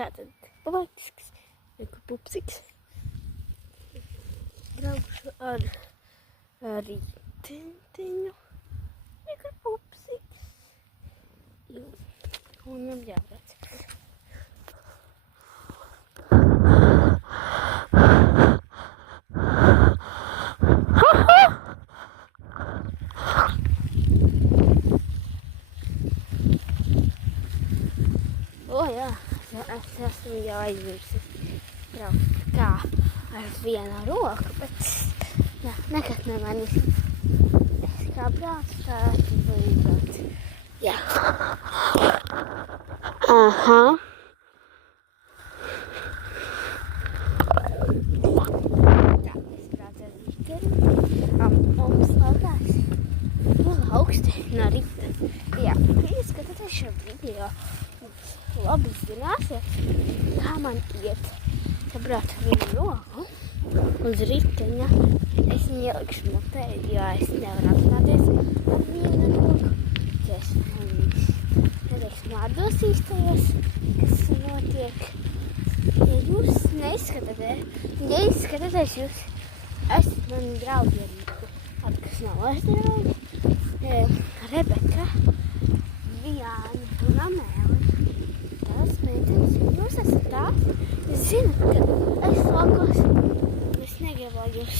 Tātad pavaķisks, pupsiks. Braukšu ar riteņu. Pupsiks. Un man jābrauc. Jā, es esmu jau aizmirsis braukt kā ar vienu roku, bet jā, nekad nemanīsim. Es kā braucu, tā arī braucu. Jā. Aha. Tā, es braucu ar riteni. Mums laukās augsti no rita. Jā, jūs skatāties šo video. Labi zināsiet, kā man iet. Ja braucu vienu roku uz riteņa, es viņu ielikšu mutē, jo es nevaru apstāties ar vienu roku. Ja es neteikšu vārdos īstajos, kas notiek. Ja jūs neizskatāties, jūs esat mani draugi, kas nav vairs draugi. Rebeka, Vijāni un Amēli. Tās meitenes, jūs esat tās. Es zinu, ka es laukos. Es negribu, lai jūs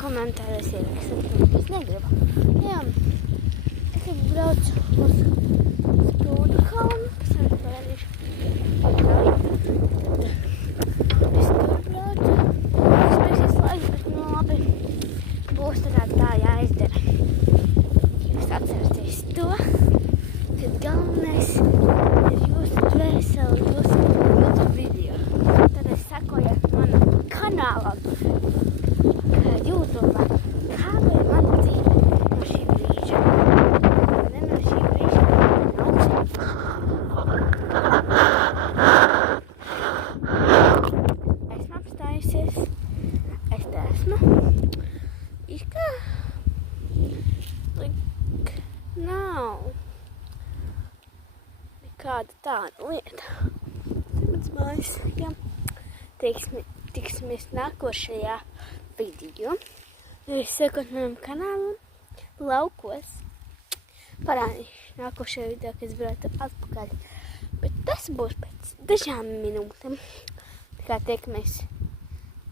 komentāros ierakstat. Es negribu. Jā, es braucu uz Sprūdu kalnu. Es arī parādīšu. Es tur braucu. Es beigsies laiks, bet nu labi. Būs tā jāizdara. Jūs atceraties to, kad galvenais ir jūsu dvēseli, jūsu YouTube video. Tad es sekoju manam kanālam YouTube. Kā vai mana dzīve no šī brīža? Ne no šī brīža, no esmu apstājusies. Es te esmu. Kā? Nav nekāda tāda lieta. Mans mājas, jā. Tiksimies nākošajā video. Jūs sekot manam kanālam laukos. Parādīšu nākošajā video, kas braucu atpakaļ. Bet tas būs pēc dažām minūtēm. Tā kā tiekamies.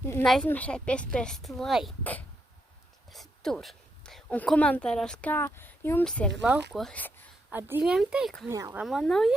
Neaizmirstiet piespiest like. Tas ir tur. Un komentāros, kā jums ir laukos ar 2 teikumiem, lai man nav